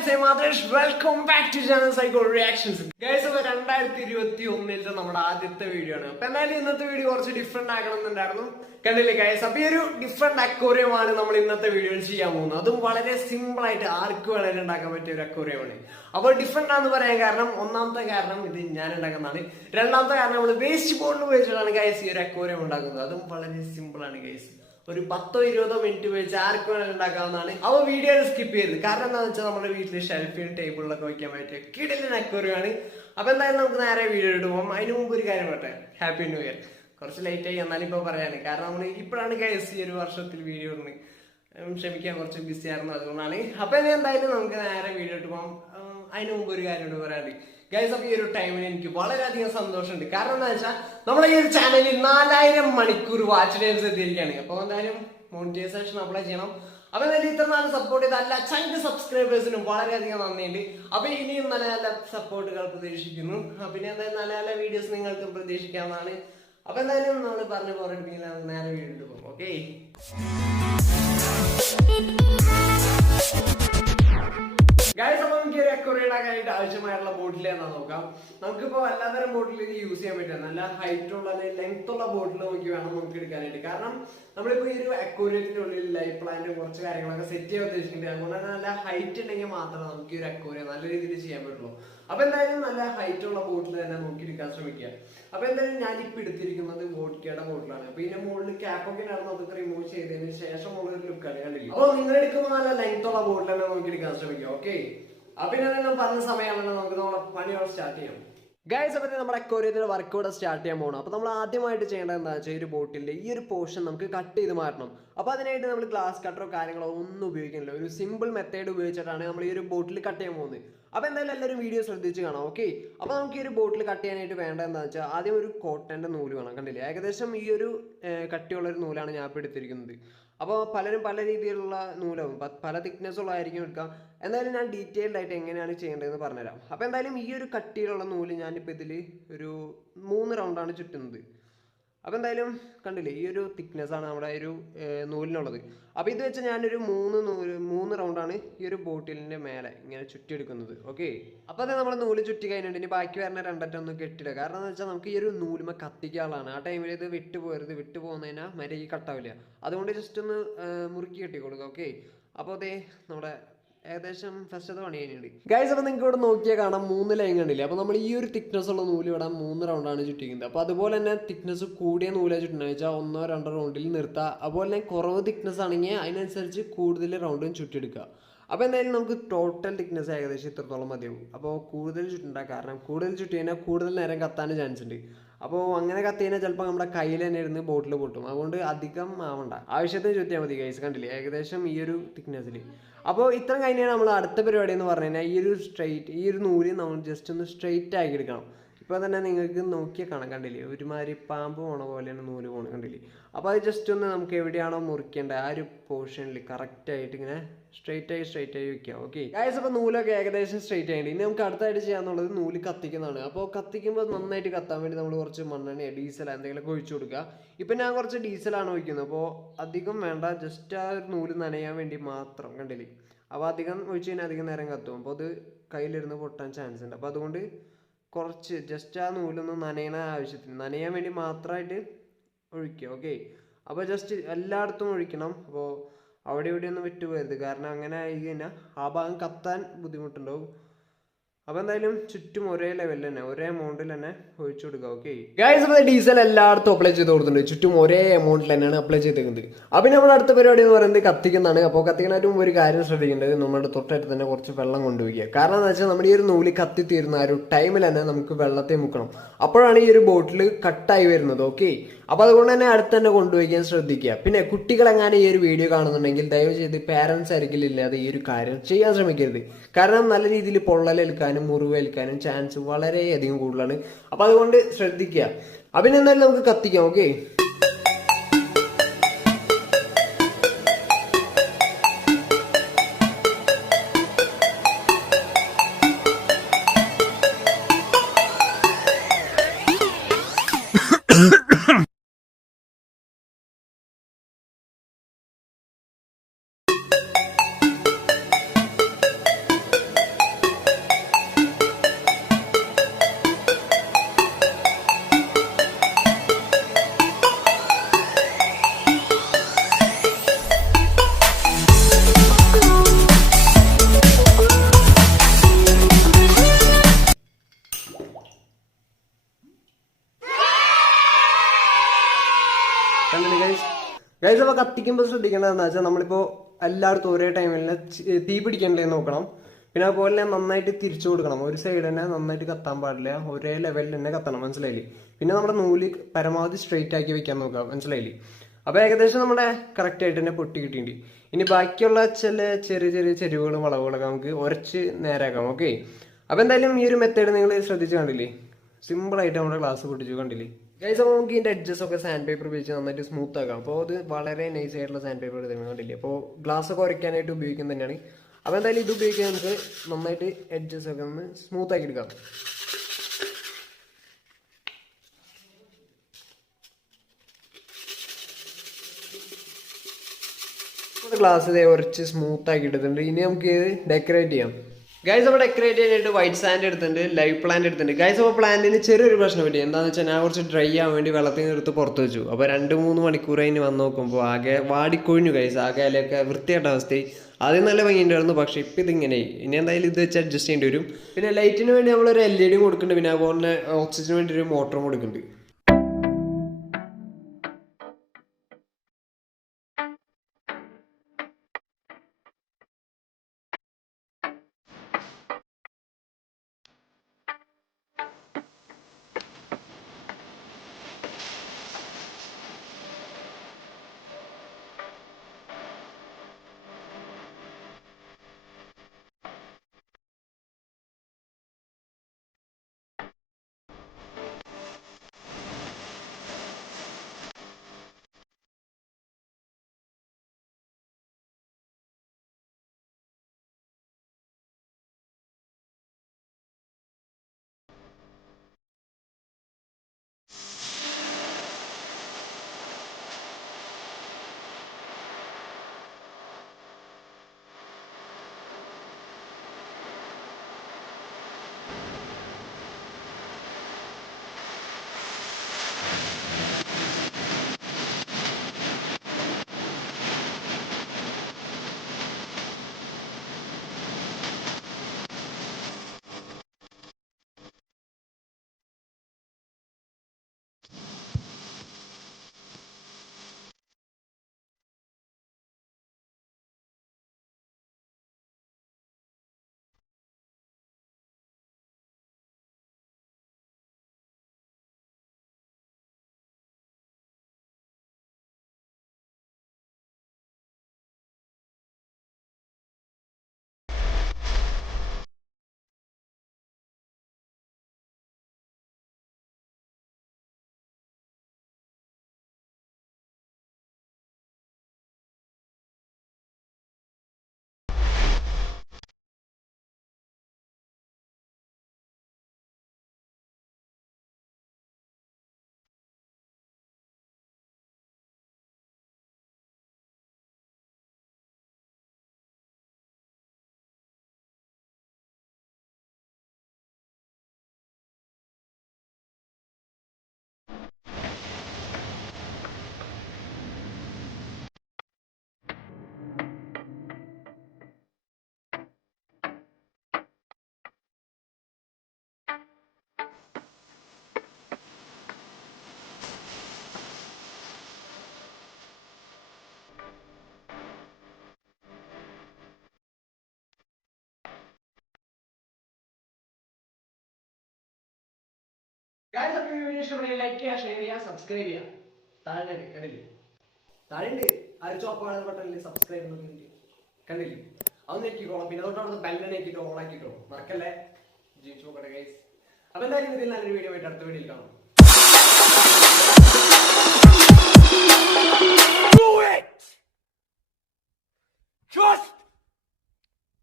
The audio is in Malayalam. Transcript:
guys, I'm Adarsh. Welcome back to Channel Psycho Reactions. Guys, അപ്പോൾ 2021 നമ്മുടെ ആദ്യത്തെ വീഡിയോ ആണ്. അപ്പൊ എന്നാലും ഇന്നത്തെ വീഡിയോ കുറച്ച് ഡിഫറെന്റ് ആകണമെന്നുണ്ടായിരുന്നു. കണ്ടില്ലേ ഗൈസ്, അപ്പൊ ഈ ഒരു ഡിഫറെന്റ് അക്വേറിയമാണ് നമ്മൾ ഇന്നത്തെ വീഡിയോയിൽ ചെയ്യാൻ പോകുന്നത്. അതും വളരെ സിമ്പിൾ ആയിട്ട് ആർക്ക് വേണമെങ്കിലും ഉണ്ടാക്കാൻ പറ്റിയ ഒരു അക്വേറിയമാണ്. അപ്പോൾ ഡിഫറെന്റ് ആണെന്ന് പറയാൻ കാരണം ഒന്നാമത്തെ കാരണം ഇത് ഞാൻ ഉണ്ടാക്കുന്നതാണ്. രണ്ടാമത്തെ കാരണം നമ്മൾ വേസ്റ്റ് ബോട്ടിൽ ഉപയോഗിച്ചിട്ടാണ് ഗൈസ് ഈ ഒരു അക്വേറിയം ഉണ്ടാക്കുന്നത്. അതും വളരെ സിമ്പിൾ ആണ് ഗൈസ്. ഒരു 10-20 മിനിറ്റ് വെച്ച് ആർക്ക് വേണമെങ്കിലും ഉണ്ടാക്കാവുന്നതാണ്. അവ വീഡിയോ സ്കിപ്പ് ചെയ്ത് കാരണം എന്താണെന്ന് വെച്ചാൽ നമ്മുടെ വീട്ടിൽ ഷെൽഫിലും ടേബിളിലൊക്കെ വയ്ക്കാൻ പറ്റിയ കിടിലൻ അക്വേറിയമാണ്. അപ്പൊ എന്തായാലും നമുക്ക് നേരെ വീഡിയോ ഇട്ട് പോകാം. അതിന് മുമ്പ് ഒരു കാര്യം പറട്ടെ, ഹാപ്പി ന്യൂ ഇയർ. കുറച്ച് ലേറ്റ് ആയി എന്നാലും ഇപ്പൊ പറയാണ്, കാരണം നമ്മൾ ഇപ്പോഴാണ് ഗൈസ് ഈ ഒരു വർഷത്തിൽ വീഡിയോ ഇടുന്നത്. ക്ഷമിക്കാൻ കുറച്ച് ബിസി ആയിരുന്നു, അതുകൊണ്ടാണ്. അപ്പൊ എന്തായാലും നമുക്ക് നേരെ വീഡിയോ ഇട്ട് പോകാം. അതിന് മുമ്പ് ഒരു കാര്യം പറയാണ്ട് ഗൈസ്, അപ്പൊ ഈ ഒരു ടൈമിന് എനിക്ക് വളരെയധികം സന്തോഷമുണ്ട്. കാരണം എന്താ വെച്ചാൽ നമ്മുടെ ഈ ഒരു ചാനലിൽ 4000 മണിക്കൂർ വാച്ച് ടൈംസ് എത്തിയിരിക്കുകയാണ്. അപ്പൊ എന്തായാലും മോണിറ്റൈസേഷൻ അപ്ലൈ ചെയ്യണം. അപ്പൊ എന്തായാലും ഇത്ര നാൾ സപ്പോർട്ട് ചെയ്ത എല്ലാ ചങ്ക് സബ്സ്ക്രൈബേഴ്സിനും വളരെയധികം നന്ദിയുണ്ട്. അപ്പൊ ഇനിയും നല്ല നല്ല സപ്പോർട്ടുകൾ പ്രതീക്ഷിക്കുന്നു. പിന്നെ എന്തായാലും നല്ല നല്ല വീഡിയോസ് നിങ്ങൾക്ക് പ്രതീക്ഷിക്കാവുന്നതാണ്. അപ്പൊ എന്തായാലും നമ്മൾ പറഞ്ഞു പോരടിപ്പിക്കില്ല, നേരെ വീഡിയോ പോകും. ഓക്കെ ഗൈസ്, അപ്പൊ നമുക്ക് ഒരു അക്വേറിയമായിട്ട് ആവശ്യമായിട്ടുള്ള ബോട്ടിൽ എന്നാ നോക്കാം. നമുക്കിപ്പോ എല്ലാത്തരം ബോട്ടിൽ യൂസ് ചെയ്യാൻ പറ്റും. നല്ല ഹൈറ്റ് ഉള്ള ലെങ്ത് ഉള്ള ബോട്ടിൽ നോക്കി വേണം നമുക്ക് എടുക്കാനായിട്ട്. കാരണം നമ്മളിപ്പോ ഈ ഒരു അക്വേറിയത്തിന്റെ ഉള്ളിൽ ലൈഫ് പ്ലാന്റ് കുറച്ച് കാര്യങ്ങളൊക്കെ സെറ്റ് ചെയ്യാൻ ഉദ്ദേശിക്കുന്നുണ്ട്. അതുകൊണ്ട് തന്നെ നല്ല ഹൈറ്റ് ഉണ്ടെങ്കിൽ മാത്രമേ നമുക്ക് ഈ ഒരു അക്വേറിയം നല്ല രീതിയിൽ ചെയ്യാൻ പറ്റുള്ളൂ. അപ്പൊ എന്തായാലും നല്ല ഹൈറ്റ് ഉള്ള ബോട്ടിൽ തന്നെ നോക്കിയെടുക്കാൻ ശ്രമിക്കുക. അപ്പൊ എന്തായാലും ഞാനിപ്പോ എടുത്തിരിക്കുന്നത് വോഡ്കയുടെ ബോട്ടിലാണ്. അപ്പൊ ഇതിന്റെ മുകളിൽ ക്യാപ്പൊക്കെ നടന്ന് അതൊക്കെ റിമൂവ് ചെയ്തതിന് ശേഷം ഉള്ള ഒരു ലുക്കാണ് കണ്ടില്ല. അപ്പൊ നിങ്ങൾ എടുക്കുമ്പോൾ നല്ല ലെങ്ത് ഉള്ള ബോട്ടിൽ തന്നെ നോക്കിയെടുക്കാൻ ശ്രമിക്കുക. ഓക്കെ, അപ്പൊ ഞാൻ പറഞ്ഞ സമയമാണല്ലോ, നമുക്ക് നമ്മുടെ പണിയോടെ സ്റ്റാർട്ട് ചെയ്യാം. ഗൈസ്, അപ്പൊ നമ്മുടെ അക്വേറിയത്തിന്റെ വർക്ക് ഇവിടെ സ്റ്റാർട്ട് ചെയ്യാൻ പോകണം. അപ്പൊ നമ്മൾ ആദ്യമായിട്ട് ചെയ്യേണ്ടത് എന്താ വെച്ചാൽ ഈ ഒരു ബോട്ടിന്റെ ഈ ഒരു പോർഷൻ നമുക്ക് കട്ട് ചെയ്ത് മാറ്റണം. അപ്പൊ അതിനായിട്ട് നമ്മൾ ഗ്ലാസ് കട്ടറോ കാര്യങ്ങളോ ഒന്നും ഉപയോഗിക്കുന്നില്ല. ഒരു സിമ്പിൾ മെത്തേഡ് ഉപയോഗിച്ചിട്ടാണ് നമ്മൾ ഈ ഒരു ബോട്ടിൽ കട്ട് ചെയ്യാൻ പോകുന്നത്. അപ്പൊ എന്തായാലും എല്ലാവരും വീഡിയോ ശ്രദ്ധിച്ച് കാണാം. ഓക്കെ, അപ്പൊ നമുക്ക് ഈ ഒരു ബോട്ടിൽ കട്ട് ചെയ്യാനായിട്ട് വേണ്ടത് എന്താ വെച്ചാൽ ആദ്യം ഒരു കോട്ടന്റെ നൂല് വേണം. കണ്ടില്ലേ, ഏകദേശം ഈ ഒരു കട്ടിയുള്ള ഒരു നൂലാണ് ഞാൻ ഇപ്പോൾ എടുത്തിരിക്കുന്നത്. അപ്പോൾ പലരും പല രീതിയിലുള്ള നൂലാവും, പല തിക്നെസ് ഉള്ളതായിരിക്കും എടുക്കാം. എന്തായാലും ഞാൻ ഡീറ്റെയിൽഡ് ആയിട്ട് എങ്ങനെയാണ് ചെയ്യേണ്ടതെന്ന് പറഞ്ഞുതരാം. അപ്പോൾ എന്തായാലും ഈ ഒരു കട്ടിയിലുള്ള നൂല് ഞാനിപ്പോൾ ഇതിൽ ഒരു 3 റൗണ്ടാണ് ചുറ്റുന്നത്. അപ്പോൾ എന്തായാലും കണ്ടില്ലേ, ഈ ഒരു തിക്നെസ് ആണ് നമ്മുടെ ഒരു നൂലിനുള്ളത്. അപ്പോൾ ഇത് വെച്ച് ഞാനൊരു 3 റൗണ്ടാണ് ഈ ഒരു ബോട്ടിലിൻ്റെ മേലെ ഇങ്ങനെ ചുറ്റിയെടുക്കുന്നത്. ഓക്കെ, അപ്പോൾ അത് നമ്മൾ നൂല് ചുറ്റി കഴിഞ്ഞിട്ട് ഇനി ബാക്കി വരുന്ന രണ്ടറ്റൊന്നും കെട്ടിടുക. കാരണം എന്ന് വെച്ചാൽ നമുക്ക് ഈ ഒരു നൂലുമ കത്തിക്കാനുള്ളതാണ്. ആ ടൈമിൽ ഇത് വിട്ടു പോകുന്നതിനാൽ മരയ്ക്ക് കട്ടാവില്ല. അതുകൊണ്ട് ജസ്റ്റ് ഒന്ന് മുറുക്കി കെട്ടി കൊടുക്കുക. ഓക്കെ, അപ്പോൾ അതേ നമ്മുടെ ഏകദേശം ഫസ്റ്റത്തെ പണി കഴിഞ്ഞിട്ടുണ്ട് ഗൈസ്. അപ്പോൾ നിങ്ങൾക്ക് ഇവിടെ നോക്കിയാൽ കാണാം 3 ലൈൻ കണ്ടില്ലേ. അപ്പോൾ നമ്മൾ ഈ ഒരു തിക്നെസ് ഉള്ള നൂല് ഇടാൻ 3 റൗണ്ടാണ് ചുറ്റിക്കുന്നത്. അപ്പോൾ അതുപോലെ തന്നെ തിക്നെസ് കൂടിയ നൂലാണ് ചുറ്റുന്നത് വെച്ചാൽ 1-2 റൗണ്ടിൽ നിർത്തുക. അതുപോലെ തന്നെ കുറവ് തിക്നെസ് ആണെങ്കിൽ അതിനനുസരിച്ച് കൂടുതൽ റൗണ്ടും ചുറ്റിയെടുക്കുക. അപ്പോൾ എന്തായാലും നമുക്ക് ടോട്ടൽ തിക്നെസ് ഏകദേശം ഇത്രത്തോളം മതിയാവും. അപ്പോൾ കൂടുതൽ ചുറ്റണ്ട, കാരണം കൂടുതൽ ചുറ്റി കഴിഞ്ഞാൽ കൂടുതൽ നേരം കത്താൻ ചാൻസ് ഉണ്ട്. അപ്പോൾ അങ്ങനെ കത്തി കഴിഞ്ഞാൽ ചിലപ്പോൾ നമ്മുടെ കയ്യിൽ തന്നെ ഇരുന്ന് ബോട്ടിൽ പൊട്ടും. അതുകൊണ്ട് അധികം ആവണ്ട, ആവശ്യത്തിന് ചുറ്റിയാൽ മതി ഗൈസ്. കണ്ടില്ലേ, ഏകദേശം ഈ ഒരു തിക്നെസ്സിൽ. അപ്പോൾ ഇത്രയും കഴിഞ്ഞാൽ നമ്മൾ അടുത്ത പരിപാടി എന്ന് പറഞ്ഞു കഴിഞ്ഞാൽ ഈ ഒരു നൂല് നമ്മൾ ജസ്റ്റ് ഒന്ന് സ്ട്രെയിറ്റ് ആക്കി എടുക്കണം. ഇപ്പോൾ തന്നെ നിങ്ങൾക്ക് നോക്കിയാൽ കാണാം, കണ്ടില്ലേ, ഒരുമാതിരി പാമ്പ് പോണ പോലെയാണ് നൂല് പോകണം, കണ്ടില്ലേ. അപ്പോൾ അത് ജസ്റ്റ് ഒന്ന് നമുക്ക് എവിടെയാണോ മുറിക്കേണ്ടത് ആ ഒരു പോർഷനിൽ കറക്റ്റായിട്ട് ഇങ്ങനെ സ്ട്രെയിറ്റ് ആയി വെക്കുക. ഓക്കെ ഗൈസ്, അപ്പോൾ നൂലൊക്കെ ഏകദേശം സ്ട്രെയിറ്റ് ആയിട്ട് ഇനി നമുക്ക് അടുത്തായിട്ട് ചെയ്യാന്നുള്ളത് നൂല് കത്തിക്കുന്നതാണ്. അപ്പോൾ കത്തിക്കുമ്പോൾ നന്നായിട്ട് കത്താൻ വേണ്ടി നമ്മൾ കുറച്ച് മണ്ണെണ്ണയോ ഡീസലോ എന്തെങ്കിലുമൊക്കെ ഒഴിച്ചു കൊടുക്കുക. ഇപ്പം ഞാൻ കുറച്ച് ഡീസലാണ് ഒഴിക്കുന്നത്. അപ്പോൾ അധികം വേണ്ട, ജസ്റ്റ് ആ ഒരു നൂല് നനയാൻ വേണ്ടി മാത്രം, കണ്ടില്ലേ. അപ്പോൾ അധികം ഒഴിച്ച് കഴിഞ്ഞാൽ അധികം നേരം കത്തും. അപ്പോൾ അത് കയ്യിലിരുന്ന് പൊട്ടാൻ ചാൻസ് ഉണ്ട്. അപ്പോൾ അതുകൊണ്ട് കുറച്ച് ജസ്റ്റ് ആ നൂലൊന്ന് നനയാൻ വേണ്ടി മാത്രമായിട്ട് ഒഴിക്കുക. ഓക്കെ, അപ്പോൾ ജസ്റ്റ് എല്ലായിടത്തും ഒഴിക്കണം. അപ്പോൾ അവിടെ ഇവിടെയൊന്നും വിട്ടുപോകരുത്, കാരണം അങ്ങനെ ആയി കഴിഞ്ഞാൽ ആ ഭാഗം കത്താൻ ബുദ്ധിമുട്ടുണ്ടാവും. അപ്പോൾ എന്തായാലും ചുറ്റും ഒരേ ലെവലിൽ തന്നെ ഒരേ എമൗണ്ടിൽ തന്നെ ഒഴിച്ചു കൊടുക്കുക. ഓക്കെ ഗൈസ്, അപ്പോൾ ഡീസൽ എല്ലായിടത്തും അപ്ലൈ ചെയ്ത് കൊടുത്തിട്ടുണ്ട്. ചുറ്റും ഒരേ എമൗണ്ടിൽ തന്നെയാണ് അപ്ലൈ ചെയ്തിരിക്കുന്നത്. അപ്പോൾ നമ്മുടെ അടുത്ത പരിപാടി എന്ന് പറയുന്നത് കത്തിക്കുന്നതാണ്. അപ്പോൾ കത്തിക്കുന്നതിന് മുമ്പ് ഒരു കാര്യം ശ്രദ്ധിക്കേണ്ടത്, നമ്മുടെ തൊട്ടടുത്ത് തന്നെ കുറച്ച് വെള്ളം കൊണ്ടുപോയിക്കുക. കാരണം എന്താ വെച്ചാൽ നമ്മുടെ ഈ ഒരു നൂല് കത്തിത്തീരുന്ന ആ ഒരു ടൈമിൽ തന്നെ നമുക്ക് വെള്ളത്തെ മുക്കണം. അപ്പോഴാണ് ഈ ഒരു ബോട്ടിൽ കട്ടായി വരുന്നത്. ഓക്കെ, അപ്പോൾ അതുകൊണ്ട് തന്നെ അടുത്ത് തന്നെ കൊണ്ടുപോയിക്കാൻ ശ്രദ്ധിക്കുക. പിന്നെ കുട്ടികളെങ്ങാനും ഈ ഒരു വീഡിയോ കാണുന്നുണ്ടെങ്കിൽ ദയവ് ചെയ്ത് പാരൻസ് അരികിലില്ലാതെ ഈ ഒരു കാര്യം ചെയ്യാൻ ശ്രമിക്കരുത്. കാരണം നല്ല രീതിയിൽ പൊള്ളലേൽക്കാനും മുറിവേൽക്കാനും ചാൻസ് വളരെയധികം കൂടുതലാണ്. അപ്പോൾ അതുകൊണ്ട് ശ്രദ്ധിക്കുക. അപ്പം എന്തായാലും നമുക്ക് കത്തിക്കാം. ഓക്കെ, ഗൈസ് അപ്പോൾ കത്തിക്കുമ്പോൾ ശ്രദ്ധിക്കേണ്ടതെന്ന് വെച്ചാൽ നമ്മളിപ്പോൾ എല്ലായിടത്തും ഒരേ ടൈമിൽ തീ പിടിക്കണ്ടേ നോക്കണം. പിന്നെ അതുപോലെ തന്നെ നന്നായിട്ട് തിരിച്ചു കൊടുക്കണം. ഒരു സൈഡ് തന്നെ നന്നായിട്ട് കത്താൻ പാടില്ല, ഒരേ ലെവലിൽ തന്നെ കത്തണം, മനസ്സിലായില്ലേ? പിന്നെ നമ്മുടെ നൂല് പരമാവധി സ്ട്രെയിറ്റ് ആക്കി വെക്കാൻ നോക്കാം, മനസ്സിലായില്ലേ? അപ്പോൾ ഏകദേശം നമ്മുടെ കറക്റ്റ് ആയിട്ട് തന്നെ പൊട്ടി കിട്ടിയിട്ടുണ്ട്. ഇനി ബാക്കിയുള്ള ചില ചെറിയ ചെറിയ ചെരുവുകളും വളവുകളൊക്കെ നമുക്ക് ഉരച്ച് നേരാക്കാം. ഓക്കെ, അപ്പോൾ എന്തായാലും ഈ ഒരു മെത്തേഡ് നിങ്ങൾ ശ്രദ്ധിച്ച് കണ്ടില്ലേ? സിമ്പിളായിട്ട് നമ്മുടെ ഗ്ലാസ് പൊട്ടിച്ചു കണ്ടില്ലേ ഗൈസ്? അപ്പോൾ നമുക്ക് ഇതിൻ്റെ എഡ്ജസ് ഒക്കെ സാൻഡ് പേപ്പർ ഉപയോഗിച്ച് നന്നായിട്ട് സ്മൂത്ത് ആക്കാം. അപ്പോൾ അത് വളരെ നൈസ് ആയിട്ടുള്ള സാൻഡ് പേപ്പർ കണ്ടില്ലേ? അപ്പോൾ ഗ്ലാസ് ഒക്കെ ഉരയ്ക്കാനായിട്ട് ഉപയോഗിക്കുന്നത് തന്നെയാണ്. അപ്പോൾ എന്തായാലും ഇത് ഉപയോഗിക്കാൻ നമുക്ക് നന്നായിട്ട് എഡ്ജസ് ഒക്കെ ഒന്ന് സ്മൂത്ത് ആക്കി എടുക്കാം. ഗ്ലാസ് ഇതേ ഉരച്ച് സ്മൂത്ത് ആക്കി എടുത്തിട്ടുണ്ട്. ഇനി നമുക്ക് ഇത് ഡെക്കറേറ്റ് ചെയ്യാം. ഗൈസ് അപ്പോൾ ഡെക്കറേറ്റ് ചെയ്യാനായിട്ട് വൈറ്റ് സാൻഡ് എടുത്തിട്ടുണ്ട്, ലൈവ് പ്ലാന്റ് എടുത്തിട്ടുണ്ട്. ഗൈസ് അപ്പോൾ പ്ലാന്റിന് ചെറിയൊരു പ്രശ്നം പറ്റി. എന്താണെന്ന് വെച്ചാൽ ഞാൻ കുറച്ച് ഡ്രൈ ആവാൻ വേണ്ടി വെള്ളത്തിൽ നിന്ന് എടുത്ത് പുറത്ത് വെച്ചു. അപ്പോൾ 2-3 മണിക്കൂർ കഴിഞ്ഞ് വന്ന് നോക്കുമ്പോൾ ആകെ വാടിക്കൊഴിഞ്ഞു ഗൈസ്. ആകെ അതിലൊക്കെ വൃത്തിയായിട്ട അവസ്ഥയായി. ആദ്യം നല്ല ഭംഗിയുണ്ടായിരുന്നു, പക്ഷേ ഇപ്പം ഇതിങ്ങനെ. ഇനി എന്തായാലും ഇത് വെച്ച് അഡ്ജസ്റ്റ് ചെയ്യേണ്ടി വരും. പിന്നെ ലൈറ്റിന് വേണ്ടി നമ്മളൊരു LED കൊടുക്കുന്നുണ്ട്. പിന്നെ അതുപോലെ ഓക്സിജന് വേണ്ടി ഒരു മോട്ടറും കൊടുക്കുന്നുണ്ട്. ഗൈസ് അപ്പോൾ വീഡിയോ ഇഷ്ടപ്പെട്ടെങ്കിൽ ലൈക്ക് ചെയ്യുക, ഷെയർ ചെയ്യുക, സബ്സ്ക്രൈബ് ചെയ്യുക. താഴെ കണ്ടില്ലേ? താഴെ ആ ചോപ്പാണ് ബട്ടണിൽ സബ്സ്ക്രൈബ് കണ്ടില്ലേ? അതൊന്ന് ഞെക്കിക്കോളാം. പിന്നെ തൊട്ടടുത്ത് ബെല്ലിനെ ഞെക്കിട്ടോ ഓൺ ആക്കിട്ടോ മറക്കല്ലേ. ജീവിച്ചു നോക്കട്ടെ ഗൈസ്. അപ്പോൾ എന്തായാലും ഇതിൽ നല്ലൊരു വീഡിയോ ആയിട്ട് അടുത്ത വീഡിയോയിൽ കാണാം. Do it! Just